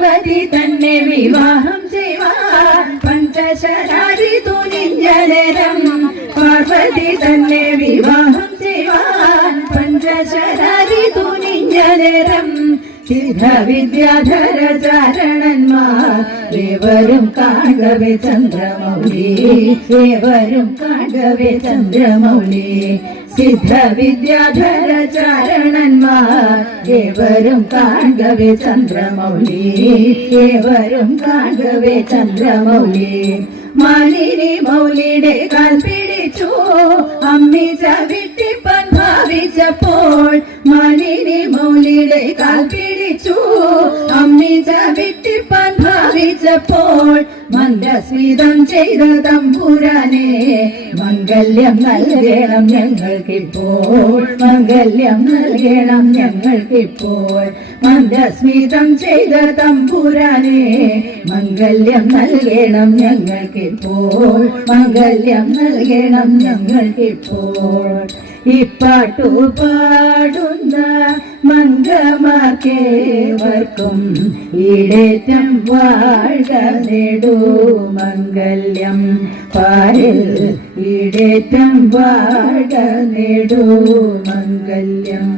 പാർവതി തന്നെ വിവാഹം ചെയ്യുവാൻ പഞ്ചശരാരി തുനിഞ്ഞ നേരം പാർവതി തന്നെ വിവാഹം ചെയ്യുവാൻ പഞ്ചശരാരി തുനിഞ്ഞ നേരം സിദ്ധവിദ്യാധര ചാരണന്മാർ ഏവരും കാണവേ ചന്ദ്രമൗളി ഏവരും കാണവേ ചന്ദ്രമൗലി. സിദ്ധവിദ്യാധര ചാരണന്മാർ ഏവരും കാണവേ ചന്ദ്രമൗലി. ഏവരും കാണവേ ചന്ദ്രമൗലി. മാലിനി മൗലിയുടെ കാൽ പിടിച്ചു. അമ്മി ചവിട്ടിപ്പൻ ഭാവിച്ചപ്പോൾ മാലിനി മൗലിയുടെ കാൽ പിടിച്ചു. അമ്മി ചവിട്ടിപ്പൻ ഭാവിച്ചപ്പോൾ മന്ദസ്മിതം ചെയ്ത തമ്പുരാനെ മംഗല്യം നൽകണം ഞങ്ങൾക്കിപ്പോൾ മംഗല്യം നൽകണം ഞങ്ങൾക്കിപ്പോൾ. മന്ദസ്മിതം ചെയ്ത തമ്പുരാനെ മംഗല്യം നൽകണം ഞങ്ങൾക്കിപ്പോൾ മംഗല്യം നൽകണം ഞങ്ങൾക്കിപ്പോൾ. ഇപ്പാട്ടു പാടുന്ന മംഗമാക്കേവർക്കും ഇടേറ്റം വാഴ നേടു മംഗല്യം. പാരിൽ ഇടേറ്റം വാഴ നേടു മംഗല്യം.